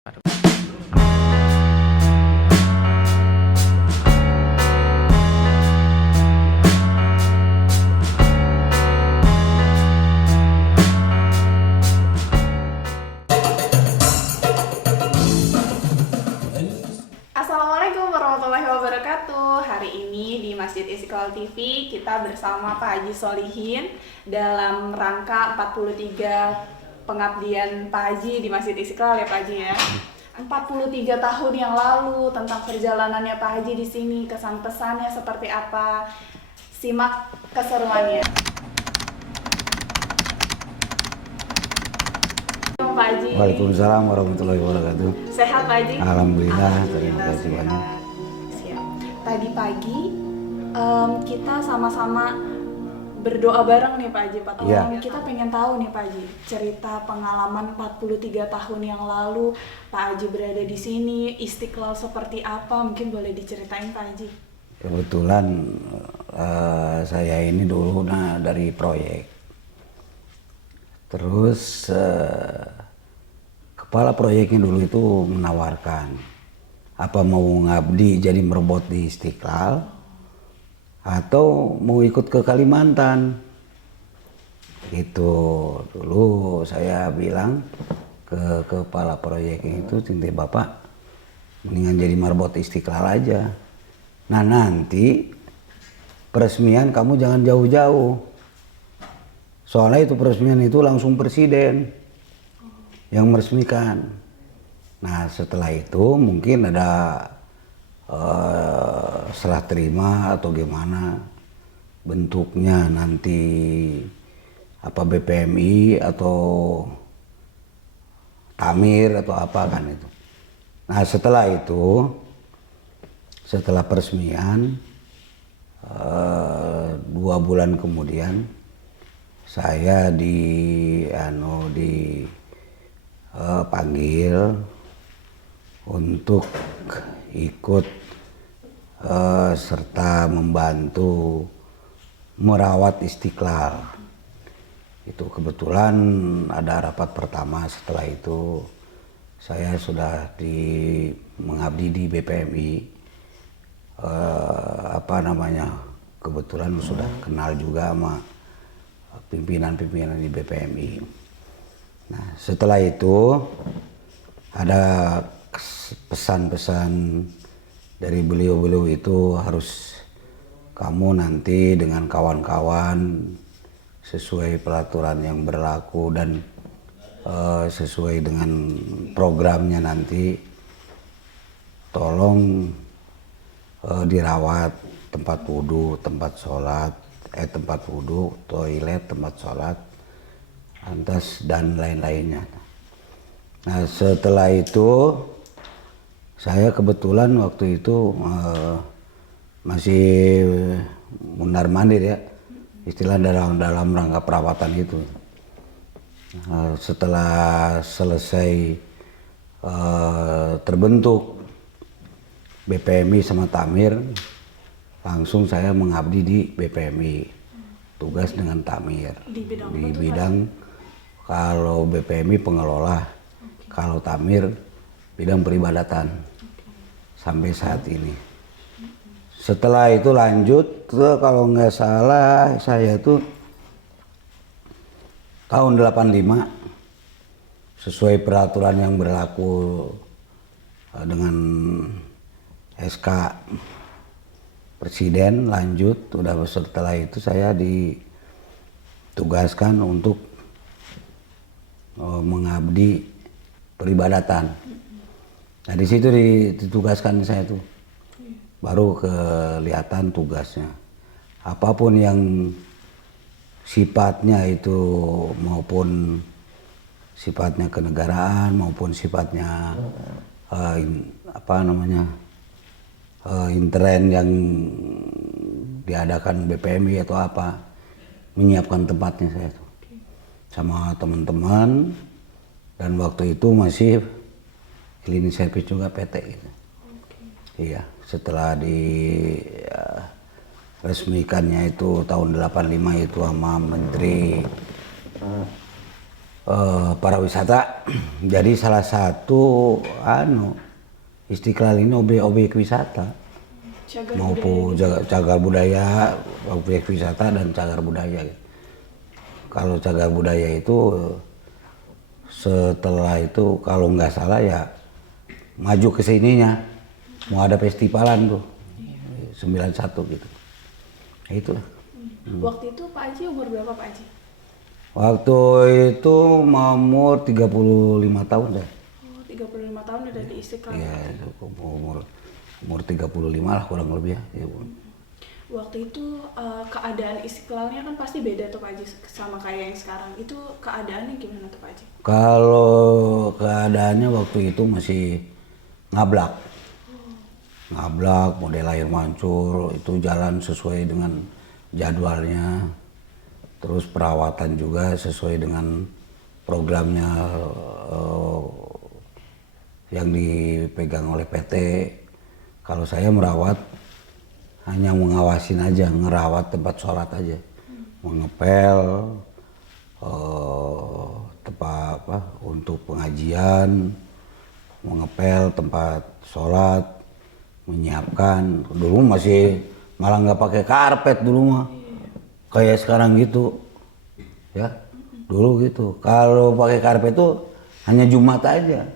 Aduh. Assalamualaikum warahmatullahi wabarakatuh. Hari ini di Masjid Istiqlal TV kita bersama Pak Haji Solihin dalam rangka 43 pengabdian Pak Haji di Masjid Istiqlal ya Pak Haji ya. 43 tahun yang lalu tentang perjalanannya Pak Haji di sini, kesan pesannya seperti apa? Simak keseruannya. Pak Haji. Waalaikumsalam warahmatullahi wabarakatuh. Sehat Pak Haji? Alhamdulillah, terima kasih sehat. banyak. Siap. Tadi pagi kita sama-sama berdoa bareng nih Pak Haji. Iya. Kita pengen tahu nih Pak Haji, cerita pengalaman 43 tahun yang lalu Pak Haji berada di sini, Istiqlal seperti apa, mungkin boleh diceritain Pak Haji. Kebetulan saya ini dulu dari proyek. Terus kepala proyeknya dulu itu menawarkan apa mau ngabdi jadi merbot di Istiqlal atau mau ikut ke Kalimantan. Itu dulu saya bilang ke kepala proyeknya itu, cinta Bapak mendingan jadi merbot Istiqlal aja. Nah nanti peresmian kamu jangan jauh-jauh. Soalnya itu peresmian itu langsung presiden yang meresmikan. Nah setelah itu mungkin ada serah terima atau gimana bentuknya nanti, apa BPMI atau Tamir atau apa kan itu. Nah setelah itu, setelah peresmian 2 bulan kemudian saya dipanggil untuk ikut serta membantu merawat Istiqlal. Itu kebetulan ada rapat pertama. Setelah itu saya sudah mengabdi di BPMI. Kebetulan sudah kenal juga sama pimpinan-pimpinan di BPMI. Nah, setelah itu ada pesan-pesan dari beliau-beliau itu, harus kamu nanti dengan kawan-kawan sesuai peraturan yang berlaku dan sesuai dengan programnya nanti, tolong dirawat tempat wudhu, tempat sholat, tempat wudhu, toilet, tempat sholat, lantas dan lain-lainnya. Nah setelah itu saya kebetulan waktu itu masih mundar mandir ya, istilah dalam rangka perawatan itu. Setelah selesai terbentuk BPMI sama Tamir, langsung saya mengabdi di BPMI, tugas dengan Tamir di bidang kalau BPMI pengelola, kalau Tamir bidang peribadatan sampai saat ini. Setelah itu lanjut kalau nggak salah saya itu tahun 85 sesuai peraturan yang berlaku dengan SK Presiden, lanjut udah. Setelah itu saya ditugaskan untuk mengabdi peribadatan. Nah di situ ditugaskan saya tuh, baru kelihatan tugasnya. Apapun yang sifatnya itu, maupun sifatnya kenegaraan maupun sifatnya intern yang diadakan BPMI atau apa, menyiapkan tempatnya saya tuh sama teman-teman, dan waktu itu masih cleaning service juga PT gitu. Iya, setelah resmikannya itu tahun 85 itu sama Menteri para wisata. Jadi salah satu Istiqlal ini objek wisata Cagar maupun budaya. cagar budaya, objek wisata dan cagar budaya. Kalau cagar budaya itu setelah itu kalau nggak salah ya maju ke sininya mau ada festivalan tuh 91 gitu. Ya itulah. Waktu itu Pak Haji umur berapa Pak Haji? Waktu itu umur 35 tahun saya. Oh, 35 tahun udah di Istiqlal. Iya, umur 35 lah kurang lebih ya. Ya, Bu. Waktu itu keadaan Istiqlalnya kan pasti beda tuh Pak Haji sama kayak yang sekarang. Itu keadaannya gimana tuh Pak Haji? Kalau keadaannya waktu itu masih ngablak. Ngablak, model air mancur, itu jalan sesuai dengan jadwalnya. Terus perawatan juga sesuai dengan programnya yang dipegang oleh PT. Kalau saya merawat hanya mengawasin aja, ngerawat tempat sholat aja, mengepel tempat untuk pengajian, mengepel tempat sholat, menyiapkan. Dulu masih malah nggak pakai karpet dulu mah, kayak sekarang gitu, ya. Dulu gitu. Kalau pakai karpet tuh hanya Jumat aja.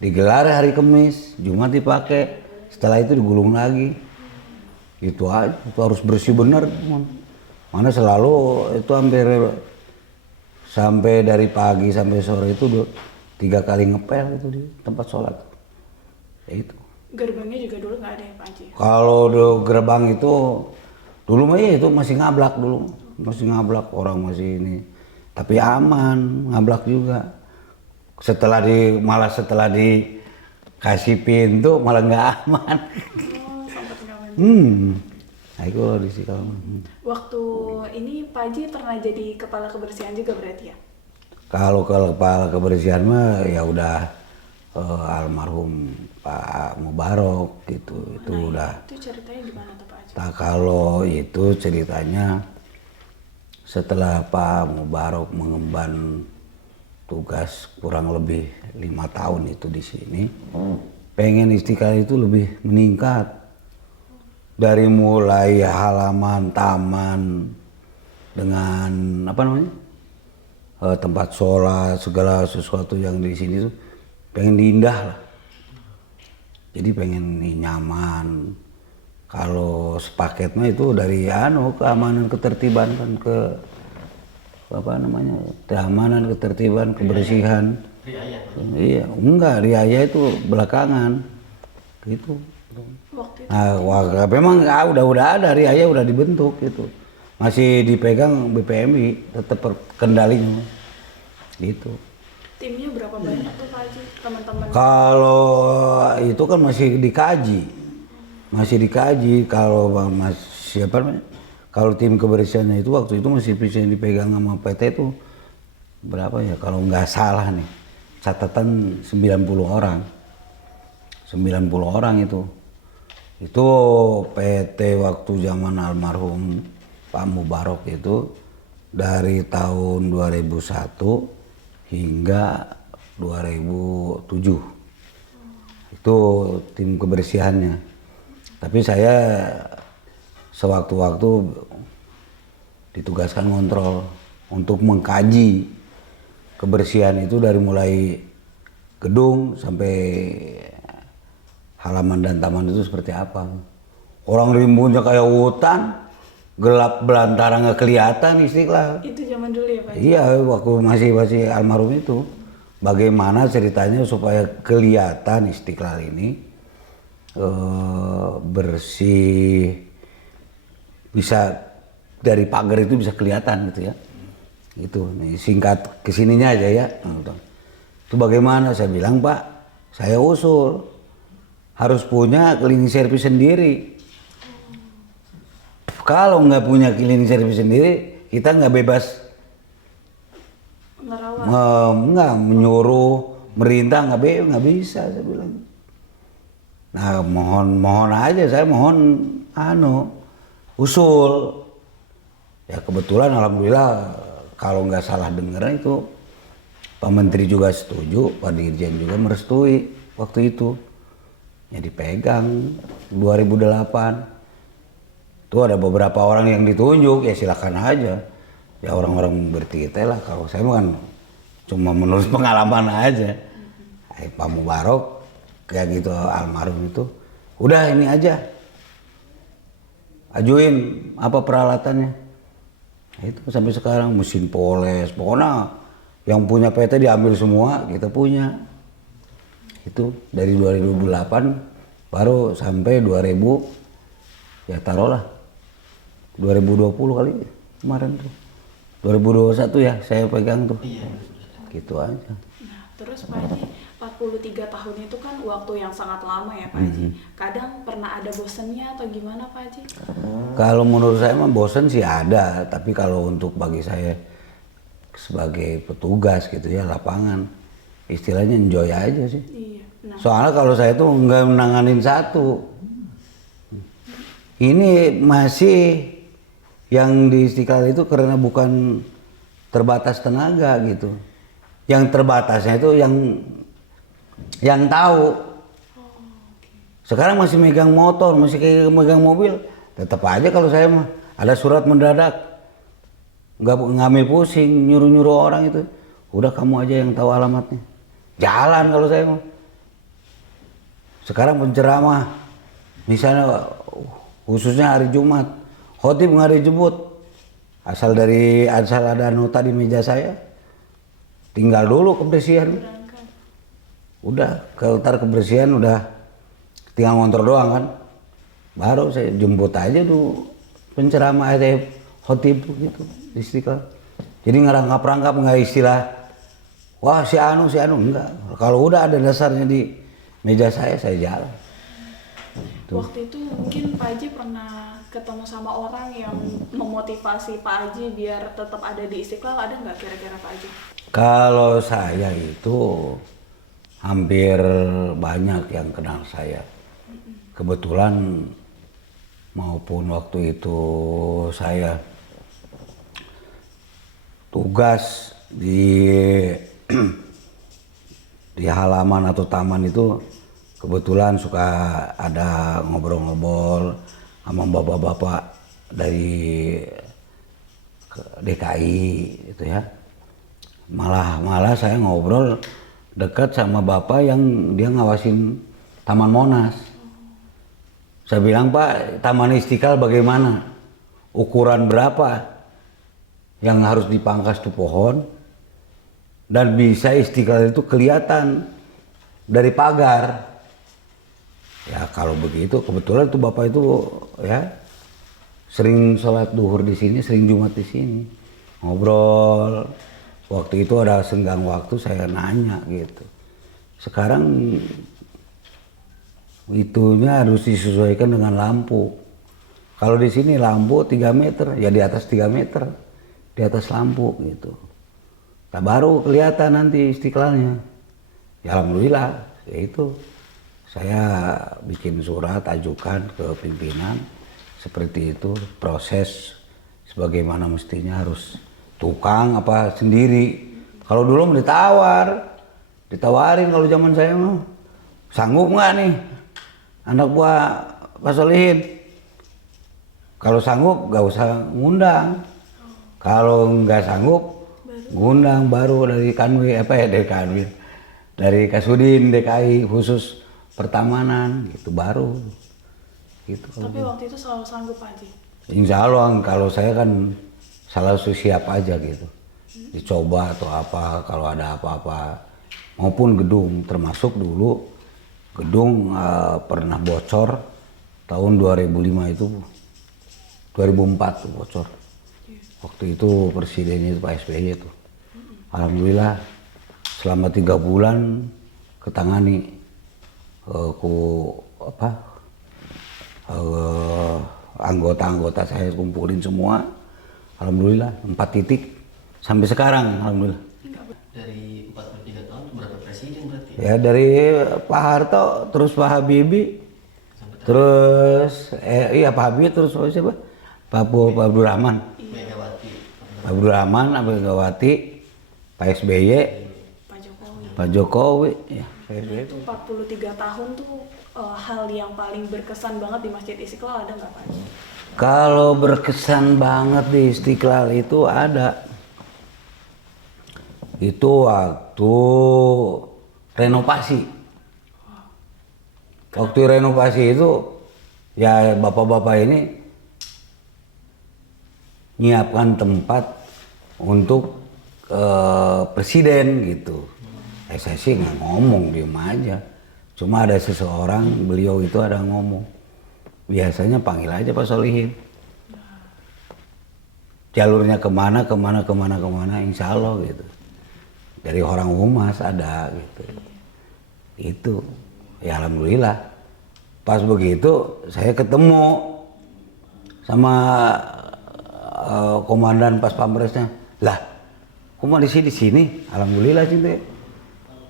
Digelar hari Kamis, Jumat dipakai, setelah itu digulung lagi. Itu aja, itu harus bersih benar. Mana selalu itu hampir sampai dari pagi sampai sore itu 3 kali ngepel itu di tempat sholat. Ya itu. Gerbangnya juga dulu nggak ada ya Pak Haji? Kalau gerbang itu dulu mah ya itu masih ngablak dulu, masih ngablak orang masih ini. Tapi aman, ngablak juga. Setelah dikasih pintu malah nggak aman. Oh, sempat nggak aman. Nah itu loh di Istiqlal. Waktu ini Pak Haji pernah jadi kepala kebersihan juga berarti ya? Kalau kepala kebersihan mah ya udah almarhum Pak Mubarok gitu. Itu udah. Itu ceritanya gimana tuh Pak Haji? Nah kalau itu ceritanya setelah Pak Mubarok mengemban tugas kurang lebih 5 tahun itu di sini, pengen Istiqlal itu lebih meningkat dari mulai halaman taman dengan tempat sholat, segala sesuatu yang di sini tuh pengen diindah lah. Jadi pengen nyaman. Kalau sepaketnya itu dari keamanan ketertiban kan ke keamanan ketertiban kebersihan. Riaya. Iya, enggak, riaya itu belakangan. Gitu. Waktu itu Nah, memang udah ada riaya udah dibentuk gitu. Masih dipegang BPMI tetap kendalinya. Gitu. timnya berapa banyak tuh Pak Haji? Teman-teman. Kalau itu kan masih dikaji kalau kalau tim kebersihannya itu waktu itu masih bisa dipegang sama PT itu berapa ya kalau nggak salah nih catatan 90 orang 90 orang itu PT waktu zaman almarhum Pak Mubarok itu dari tahun 2001 hingga 2007 itu tim kebersihannya. Tapi saya sewaktu-waktu ditugaskan kontrol untuk mengkaji kebersihan itu dari mulai gedung sampai halaman dan taman itu seperti apa. Orang rimbunnya kayak hutan, gelap belantara nggak kelihatan Istiqlal. Itu zaman dulu ya Pak Haji? Iya, waktu masih almarhum itu. Bagaimana ceritanya supaya kelihatan Istiqlal ini bersih, bisa dari pagar itu bisa kelihatan gitu ya. Itu nih, singkat kesininya aja ya. Itu bagaimana? Saya bilang Pak, saya usul harus punya cleaning service sendiri. Kalau nggak punya cleaning service sendiri, kita nggak bebas nggak menyuruh merintah, nggak bisa saya bilang. Nah mohon aja, saya mohon usul. Ya kebetulan alhamdulillah kalau nggak salah dengar itu Pak Menteri juga setuju, Pak Dirjen juga merestui waktu itu. Ya dipegang 2008. Tuh ada beberapa orang yang ditunjuk, ya silakan aja. Ya orang-orang bertitik lah, kalau saya kan cuma menurut pengalaman aja. Pak Mubarok kayak gitu, almarhum itu, udah ini aja. Ajuin apa peralatannya. Itu sampai sekarang mesin poles, pokoknya yang punya PT diambil semua, kita punya. Itu dari 2008 baru sampai 2000, ya taruhlah 2020 kali kemarin tuh. 2021 ya saya pegang tuh. Iya. Gitu aja. Nah, terus Pak Haji, 43 tahun itu kan waktu yang sangat lama ya Pak Haji. Kadang pernah ada bosennya atau gimana Pak Haji? Kalau menurut saya mah bosen sih ada, tapi kalau untuk bagi saya sebagai petugas gitu ya lapangan, istilahnya enjoy aja sih. Iya. Nah, Soalnya kalau saya tuh nggak menanganin satu. Ini masih yang di Istiqlal itu karena bukan terbatas tenaga gitu. Yang terbatasnya itu yang tahu. Sekarang masih megang motor, masih kayak megang mobil, tetap aja kalau saya mah ada surat mendadak, nggak ngambil pusing, nyuruh-nyuruh orang itu. Udah kamu aja yang tahu alamatnya. Jalan kalau saya mah. Sekarang penceramah, misalnya khususnya hari Jumat, khotib nggak dijemput, asal ada nota di meja saya, tinggal dulu kebersihan. berangkat. Udah ketar kebersihan udah tinggal ngontrol doang kan, baru saya jemput aja dulu penceramah khotib gitu di Istiqlal. Jadi ngerangkap-rangkap, nggak istilah wah si anu enggak. Kalau udah ada dasarnya di meja saya jalan. Tuh. Waktu itu mungkin Pak Haji pernah ketemu sama orang yang memotivasi Pak Haji biar tetap ada di Istiqlal, ada nggak kira-kira Pak Haji? Kalau saya itu hampir banyak yang kenal saya. Kebetulan maupun waktu itu saya tugas di halaman atau taman itu, kebetulan suka ada ngobrol-ngobrol sama bapak-bapak dari DKI itu ya. Malah saya ngobrol dekat sama bapak yang dia ngawasin Taman Monas. Saya bilang, Pak, Taman Istiqlal bagaimana? Ukuran berapa yang harus dipangkas tuh pohon? Dan bisa Istiqlal itu kelihatan dari pagar. Ya kalau begitu, kebetulan tuh bapak itu ya sering sholat duhur di sini, sering Jumat di sini. Ngobrol. Waktu itu ada senggang waktu saya nanya gitu. Sekarang itunya harus disesuaikan dengan lampu. Kalau di sini lampu 3 meter, ya di atas 3 meter, di atas lampu gitu. Nah, baru kelihatan nanti Istiqlalnya. Ya alhamdulillah, ya itu. Saya bikin surat, ajukan ke pimpinan, seperti itu proses sebagaimana mestinya, harus tukang apa sendiri. Kalau dulu ditawarin kalau zaman saya mah, sanggup nggak nih anak buah Pak Solihin? Kalau sanggup nggak usah ngundang, kalau nggak sanggup ngundang baru dari dari Kasudin DKI khusus pertamanan gitu baru gitu. Tapi waktu itu selalu sanggup Pak Haji? Insya Allah, kalau saya kan selalu siap aja gitu, dicoba atau apa kalau ada apa-apa, maupun gedung, termasuk dulu gedung pernah bocor tahun 2005 itu, 2004 tuh bocor. Waktu itu presidennya itu Pak SBY itu. Alhamdulillah selama 3 bulan ketangani. Anggota-anggota saya kumpulin semua, alhamdulillah 4 titik sampai sekarang, alhamdulillah. Dari 43 tahun berapa presiden berarti? Ya dari Pak Harto, terus Pak Habibie, terus Pak Habibie, terus siapa? Pak Abdurrahman. Megawati. Pak Abdurrahman, Pak Megawati, Pak SBY, Pak Jokowi ya. Itu 43 tahun tuh hal yang paling berkesan banget di Masjid Istiqlal ada nggak Pak Haji? Kalau berkesan banget di Istiqlal itu ada. Itu waktu renovasi. Waktu renovasi itu ya bapak-bapak ini nyiapkan tempat untuk presiden gitu. Saya sih nggak ngomong, diem aja. Cuma ada seseorang, beliau itu ada ngomong. Biasanya panggil aja Pak Solihin. Jalurnya kemana, insya Allah gitu. Dari orang humas ada gitu. Itu, ya alhamdulillah. Pas begitu saya ketemu sama komandan pas pamresnya. Lah, kok mau di sini? Alhamdulillah cinta.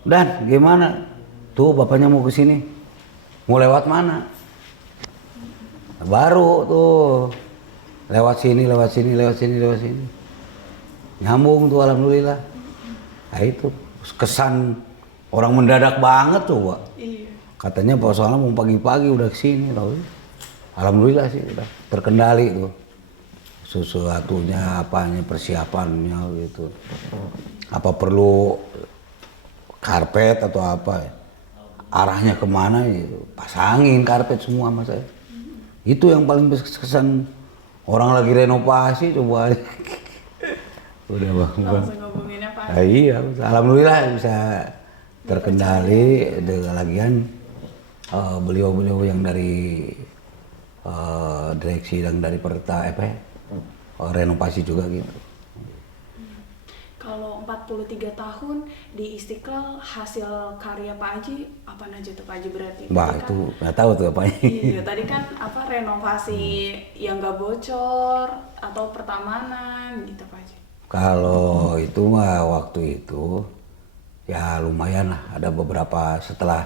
Dan gimana? Tuh bapaknya mau ke sini. Mau lewat mana? Baru tuh lewat sini. Nyambung tuh alhamdulillah. Nah itu kesan orang mendadak banget tuh, Pak. Iya. Katanya Pak soalnya mau pagi-pagi udah kesini tau. Alhamdulillah sih udah terkendali tuh. Sesuatunya apanya persiapannya gitu. Apa perlu karpet atau apa ya? Arahnya kemana gitu. Pasangin karpet semua sama saya. Itu yang paling kesan. Orang lagi renovasi coba. Udah bang. Langsung ngomonginnya Pak. Nah, iya, alhamdulillah bisa terkendali dengan lagian beliau-beliau yang dari direksi dan dari renovasi juga gitu. Kalau 43 tahun di Istiqlal hasil karya Pak Haji apa aja tuh Pak Haji berarti? Wah Tadi itu nggak tahu tuh apa. Iya, tadi kan apa renovasi yang nggak bocor atau pertamanan gitu Pak Haji. Kalau itu mah waktu itu ya lumayan lah, ada beberapa setelah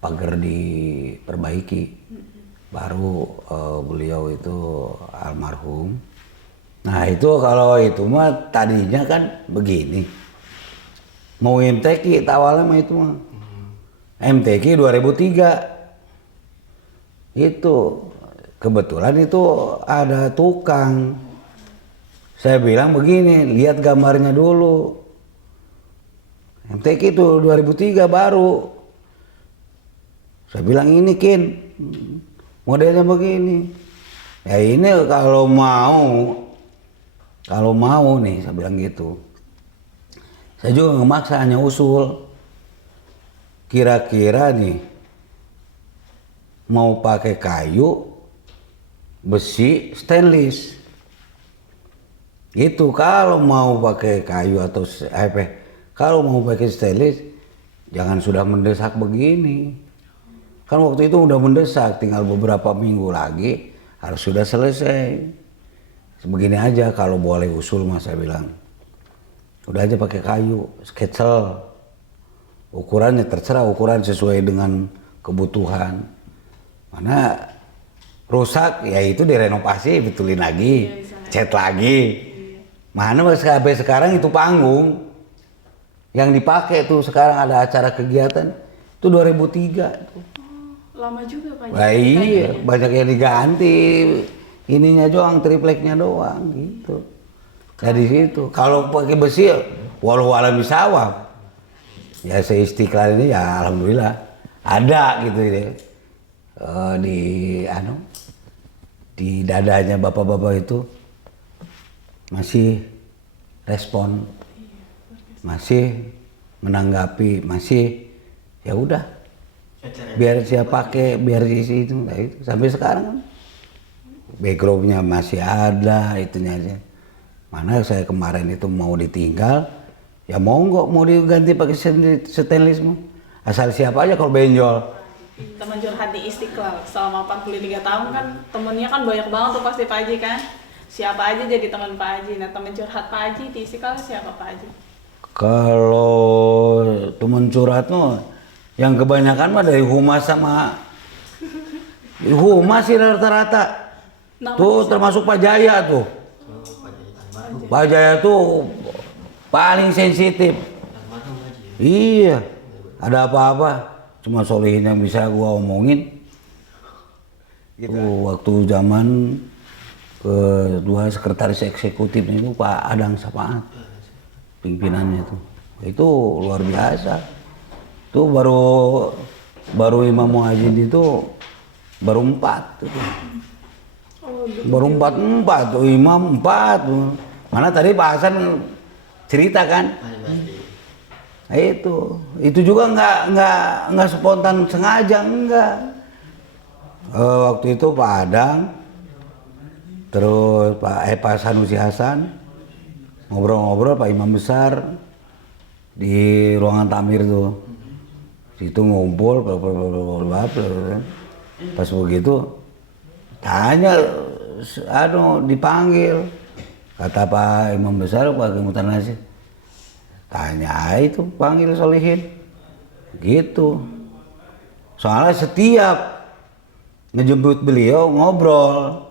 pagar diperbaiki baru beliau itu almarhum. Nah itu kalau itu mah tadinya kan begini, mau MTQ awalnya mah itu mah MTQ 2003 itu kebetulan itu ada tukang. Saya bilang begini, lihat gambarnya dulu. MTQ itu 2003 baru. Saya bilang ini Kin, modelnya begini. Ya ini kalau mau nih, saya bilang gitu. Saya juga nggak maksa, hanya usul. Kira-kira nih, mau pakai kayu, besi, stainless. Itu kalau mau pakai kayu atau kalau mau pakai stainless, jangan sudah mendesak begini. Kan waktu itu udah mendesak, tinggal beberapa minggu lagi harus sudah selesai. Begini aja kalau boleh usul mas, saya bilang. Udah aja pakai kayu, sketsel. Ukurannya terserah, ukuran sesuai dengan kebutuhan. Mana rusak, ya itu direnovasi, betulin lagi, cat lagi. Mana sampai sekarang itu panggung yang dipakai tuh sekarang ada acara kegiatan itu 2003 tuh. Lama juga Pak. Nah, iya, banyak yang diganti. Ininya doang, tripleknya doang gitu. Dari situ. Kalau pakai besi walau alam bisawab. Ya se-Istiqlal ini ya alhamdulillah ada gitu ya. Di dadanya bapak-bapak itu masih respon, masih menanggapi, masih ya udah biar saya pakai, biar isi itu, nah itu sampai sekarang kan backgroundnya masih ada, itunya aja. Mana saya kemarin itu mau ditinggal, ya monggo mau diganti pakai stainless mah, asal siapa aja kalau benjol. Teman curhat di Istiqlal selama 43 tahun kan temennya kan banyak banget tuh pasti Pak Haji kan. Siapa aja jadi teman Pak Haji. Nah teman curhat Pak Haji di Istiqlal siapa Pak Haji? Kalau teman curhat mah yang kebanyakan mah dari humas sama humas sih rata-rata. Tuh termasuk Pak Jaya tuh. Pak Jaya tuh paling sensitif. Iya, ada apa-apa cuma Solihin yang bisa gua omongin. Gitu. Waktu zaman kedua sekretaris eksekutifnya itu Pak Adang Sapaat, pimpinannya itu luar biasa. Itu baru Imam Muhajin itu baru 4 tuh. Baru 4 tuh, Imam 4 tuh. Mana tadi Pak Hasan cerita kan? Nah, itu juga nggak spontan sengaja, enggak. Waktu itu Pak Adang, terus Pak Sanusi Hasan ngobrol-ngobrol Pak Imam Besar di ruangan takmir tuh. Situ ngumpul, pas begitu tanya, dipanggil, kata Pak Imam Besar, Pak Kemutan Nasir, tanya itu panggil Solihin, gitu. Soalnya setiap ngejemput beliau ngobrol,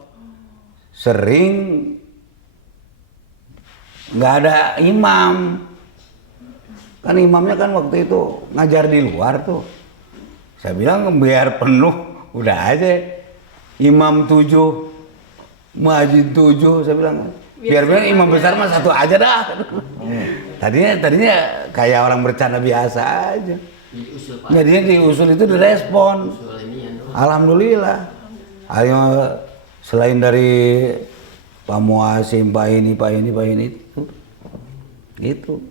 sering nggak ada imam. Kan imamnya kan waktu itu ngajar di luar tuh. Saya bilang biar penuh, udah aja. Imam 7, muadzin 7, saya bilang. Biar imam besar mah 1 aja dah. Tadinya kayak orang bercanda biasa aja. Jadinya diusul itu direspon. Alhamdulillah. Ayo selain dari Pak Muasim, Pak ini itu. Gitu.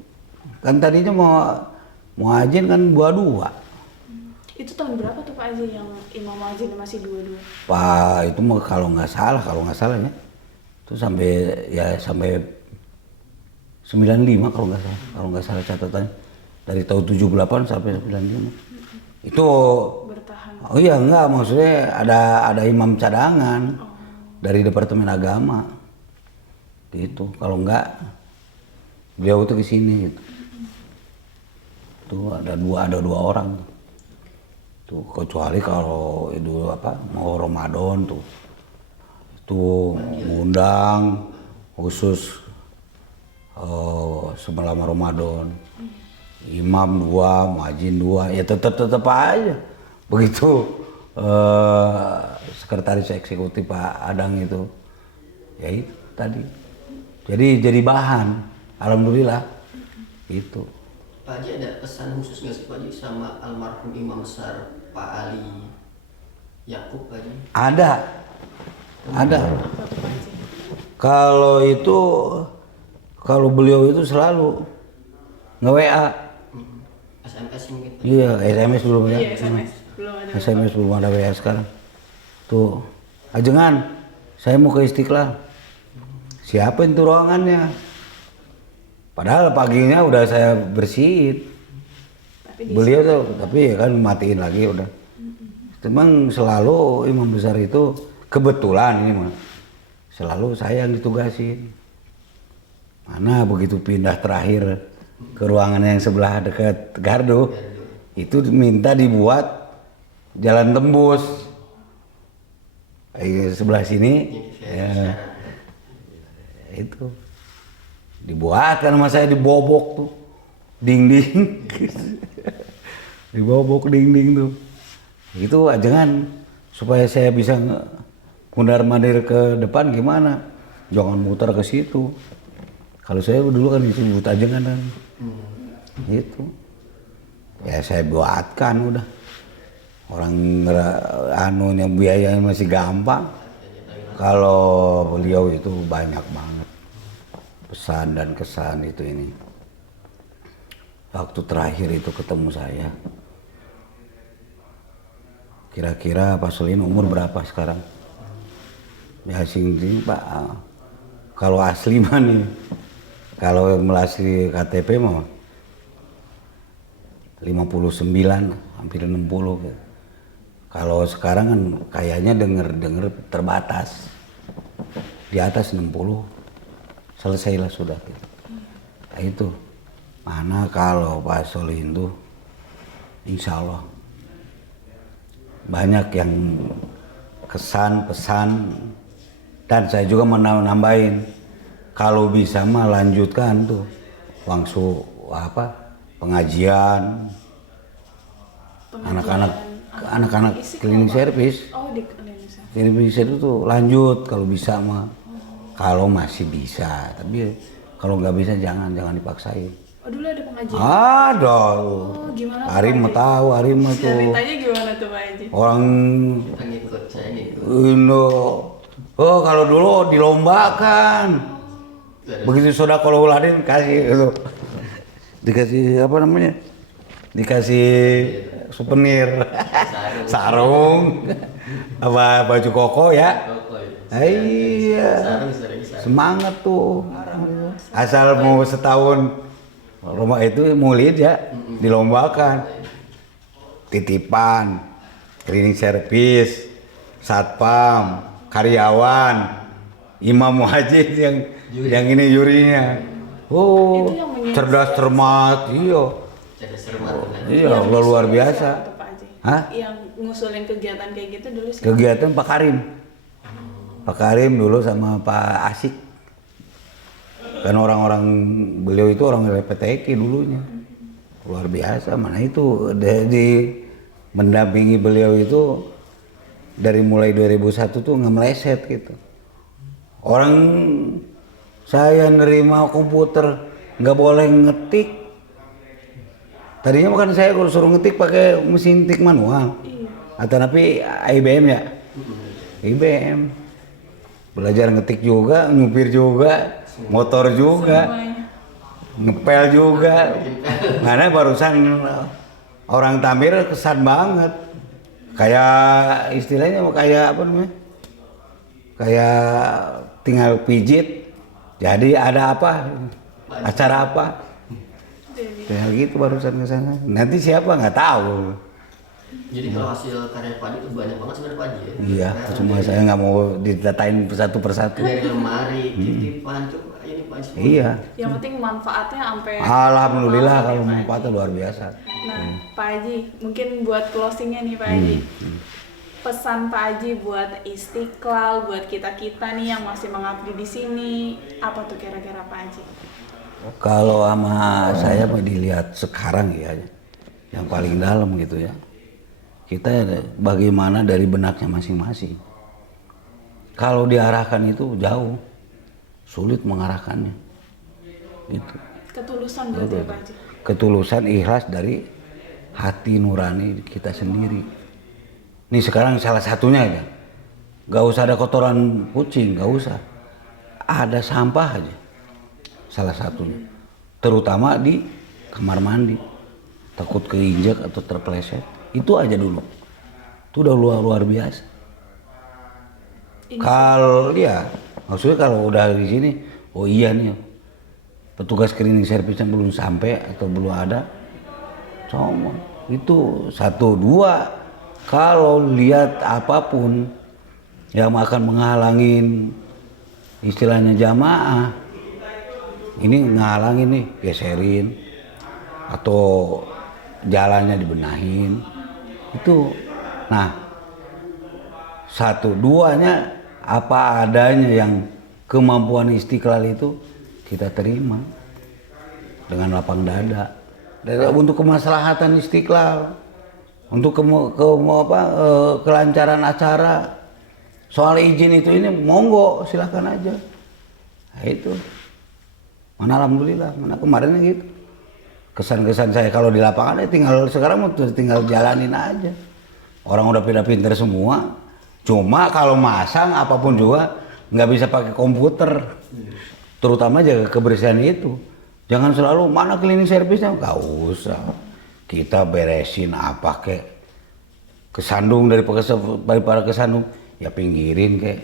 Kan tadinya mau Ajin kan 22. Itu tahun berapa tuh Pak Haji yang Imam Muhajin masih 22? Pak itu mah kalau nggak salah ya. Itu sampai 95 kalau nggak salah catatannya. Dari tahun 78 sampai 95. Itu bertahan. Oh iya enggak, maksudnya ada imam cadangan dari Departemen Agama. Gitu. Kalau enggak beliau itu ke sini gitu. Tuh ada dua orang tuh, kecuali kalau itu mau Ramadan tuh ngundang khusus sebelum Ramadan, imam 2, muadzin 2, ya tetap aja begitu. Sekretaris eksekutif Pak Adang itu ya itu tadi jadi bahan, alhamdulillah itu. Pak Haji ada pesan khusus nggak sih Pak Haji sama almarhum Imam Besar Pak Ali Yakub Pak Haji? Ada. Apa tuh Pak Haji? Kalau beliau itu selalu nge-WA. SMS mungkin Pak Haji? Iya, SMS belum ya. Iya, SMS. Belum ada. SMS belum ada, WA sekarang. Tuh, ajengan, saya mau ke Istiqlal. Siapin tuh ruangannya. Padahal paginya udah saya bersihin. Beliau tuh, tapi ya kan matiin lagi udah. Memang selalu Imam Besar itu kebetulan ini mah selalu saya yang ditugasin. Mana begitu pindah terakhir ke ruangan yang sebelah dekat Gardu, itu minta dibuat jalan tembus. Sebelah sini, ya, itu. Dibuatkan sama saya, dibobok tuh dinding. Dibobok dinding tuh. Itu ajangan supaya saya bisa mundar-mandir ke depan gimana? Jangan muter ke situ. Kalau saya dulu kan disebut ajangan kan. Itu. Ya saya buatkan udah. Orang anunya biayanya masih gampang. Kalau beliau itu banyak banget pesan dan kesan itu ini. Waktu terakhir itu ketemu saya, kira-kira Pak Solihin umur berapa sekarang? Ya sini Pak, kalau asli mah nih, kalau melasih KTP mah 59, hampir 60. Kalau sekarang kan kayaknya denger terbatas, di atas 60. Selesailah sudah gitu. Nah, itu mana kalau Pak Solihin tuh insya Allah banyak yang kesan pesan, dan saya juga mau nambahin kalau bisa mah lanjutkan tuh pengajian, anak-anak cleaning service. Oh, di cleaning service. Cleaning service itu lanjut kalau bisa mah. Kalau masih bisa, tapi kalau nggak bisa jangan dipaksain. Oh, dulu ada pengajian. Ada. Oh, gimana tuh, Arim Pak mah Haji? tahu, Arim mah tuh. Ceritanya gimana tuh, Pak Haji? Orang Kita ngikut, saya ngikut. oh kalau dulu dilombakan. Dari Begitu soda kalau uladin kasih itu. Dikasih apa namanya? Dikasih souvenir. Sarung. Apa baju koko ya? Koko itu. Iya. Sarung. Semangat tuh. Asal mau setahun rumah itu mulid ya, dilombakan. Titipan, cleaning service, satpam, karyawan, imam muhajir yang ini jurinya. Oh, Itu yang menginspirasi. cerdas cermat, iya. Jadi cermat kan. Iya, Yang luar ngusulin biasa. siapa tuh, Pak Haji? Hah? Yang ngusulin kegiatan kayak gitu dulu sih. Kegiatan Pak Karim. Pak Karim dulu sama Pak Asik. Kan orang-orang beliau itu orang PTK dulunya. Luar biasa, mana itu di mendampingi beliau itu dari mulai 2001 tuh nggak meleset gitu. Orang saya nerima komputer nggak boleh ngetik. Tadinya bukan saya kalau suruh ngetik pakai mesin tik manual. Iya. Atau tapi IBM ya. IBM. Belajar ngetik juga, nyupir juga, motor juga, Semuanya. ngepel juga. Karena barusan orang Tamir kesan banget. Kayak istilahnya kayak apa namanya? Kayak tinggal pijit. Jadi ada apa? Acara apa? Jadi, Kayak gitu barusan ke sana. Nanti siapa nggak tahu. Jadi kalau hasil karya Pak Haji itu banyak banget sebenarnya Pak Haji ya. Iya, Karena cuma saya nggak mau didatain satu persatu. dari lemari, titipan, coba ini Pak Haji. Iya. yang penting manfaatnya sampai Alhamdulillah malam kalau ya, Pak manfaatnya Haji. luar biasa. Nah, Pak Haji, mungkin buat closingnya nih Pak Haji. Pesan Pak Haji buat Istiqlal, buat kita-kita nih yang masih mengabdi di sini, apa tuh kira-kira Pak Haji? Kalau sama saya mah dilihat sekarang ya, yang paling dalam gitu ya. Kita bagaimana dari benaknya masing-masing. Kalau diarahkan itu jauh, sulit mengarahkannya. Itu Ketulusan berarti ya Pak Haji? ketulusan ikhlas dari hati nurani kita sendiri. Nih sekarang salah satunya ya, gak usah ada kotoran kucing, gak usah. Ada sampah aja, salah satunya. Terutama di kamar mandi, takut keinjak atau terpeleset. Itu aja dulu, itu udah luar biasa. Kalau dia, maksudnya kalau udah di sini, oh iya nih, petugas cleaning service yang belum sampai atau belum ada, sama itu satu dua. Kalau lihat apapun yang akan menghalangin istilahnya jamaah, ini ngehalangin nih, geserin atau jalannya dibenahin itu. Nah, satu duanya apa adanya yang kemampuan Istiqlal itu kita terima dengan lapang dada. Dan untuk kemaslahatan Istiqlal, untuk kelancaran acara, soal izin itu ini monggo silakan aja. Nah, itu mana alhamdulillah, mana kemarinnya gitu. Kesan-kesan saya kalau di lapangan ya sekarang tinggal jalanin aja. Orang udah pinter semua. Cuma kalau masang apapun juga nggak bisa pakai komputer. Terutama jaga kebersihan itu. Jangan selalu mana cleaning service-nya, nggak usah. Kita beresin apa kek. Kesandung dari para kesandung, ya pinggirin kek.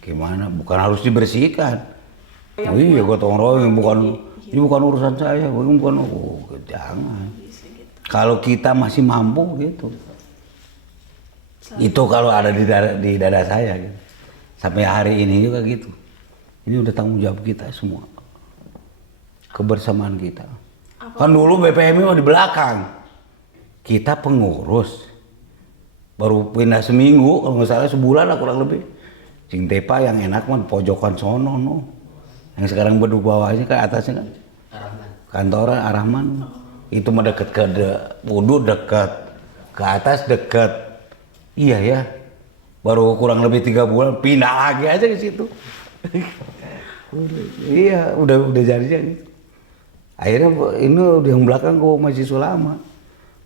Gimana? Bukan harus dibersihkan. Oh iya, gotong royong ini bukan urusan saya, bukan. Jangan. Kalau kita masih mampu gitu. Itu kalau ada di dada saya gitu. Sampai hari ini juga gitu. Ini udah tanggung jawab kita semua. Kebersamaan kita. Kan dulu BPM mah di belakang. Kita pengurus. Baru pindah seminggu, kalau nggak salah sebulan lah kurang lebih. Cing Tepa yang enak mah pojokan sono no. Yang sekarang berdua bawahnya ke atasnya kan. Arahman. Kantoran Arahman. Itu mah dekat ke wudhu dekat, ke atas dekat. Iya ya. Baru kurang lebih 3 bulan pindah lagi aja ke situ. Iya, udah jadinya gitu. Akhirnya ini yang belakang gua mahasiswa lama.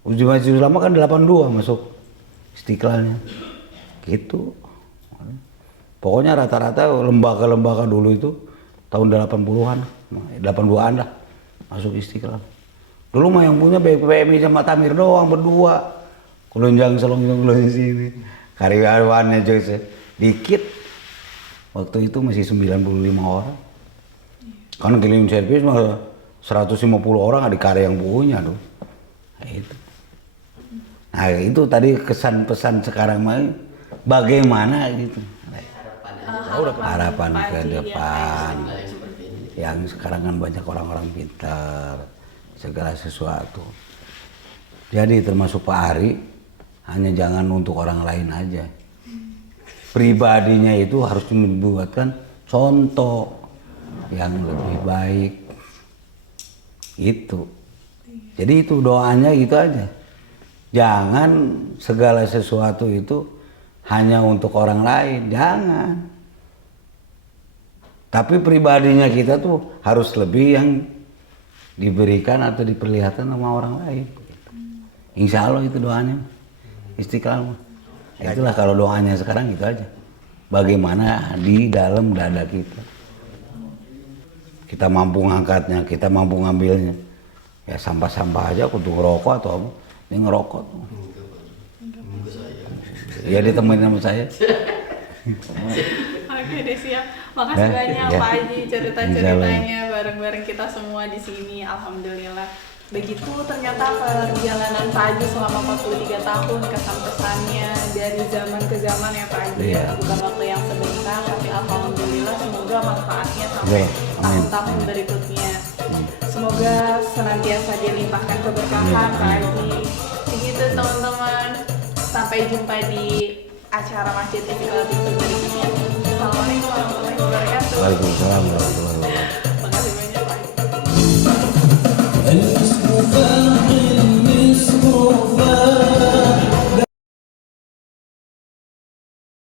Uji mahasiswa lama kan 82 masuk Istiqlalnya. Gitu. Pokoknya rata-rata lembaga-lembaga dulu itu tahun 80-an, 82-an lah masuk Istiqlal. Dulu mah yang punya BPMI sama Tamir doang berdua. Kulunjang selongjong sini. Karyawannya juga dikit. Waktu itu masih 95 orang. Kan cleaning service mah 150 orang ada karya yang punya tuh. Nah itu tadi kesan pesan sekarang mah bagaimana gitu. Harapan ke depan. Yang sekarang kan banyak orang-orang pintar, segala sesuatu. Jadi termasuk Pak Ari, hanya jangan untuk orang lain aja. Pribadinya itu harus membuatkan contoh yang lebih baik. Itu. Jadi itu doanya gitu aja. Jangan segala sesuatu itu hanya untuk orang lain, jangan. Tapi pribadinya kita tuh harus lebih yang diberikan atau diperlihatkan sama orang lain. Insya Allah itu doanya. Istiqlal. Itulah kalau doanya sekarang itu aja. Bagaimana di dalam dada kita. Kita mampu ngangkatnya, kita mampu ngambilnya. Ya sampah-sampah aja untuk ngerokok atau apa. Ini ngerokok tuh. Ya ditemuin sama saya. Oke deh, siap. Makasih banyak Pak Haji cerita-ceritanya bareng-bareng kita semua di sini. Alhamdulillah. Begitu ternyata perjalanan Pak Haji selama 43 tahun, kesan-pesannya dari zaman ke zaman ya Pak Haji. Bukan waktu yang sebentar, tapi alhamdulillah semoga manfaatnya sampai tahun-tahun berikutnya. Semoga senantiasa dilimpahkan keberkahan Pak Haji. Begitu teman-teman. Sampai jumpa di acara Masjid Istiqlal berikutnya. Assalamualaikum warahmatullahi wabarakatuh. Waalaikumsalam warahmatullahi wabarakatuh.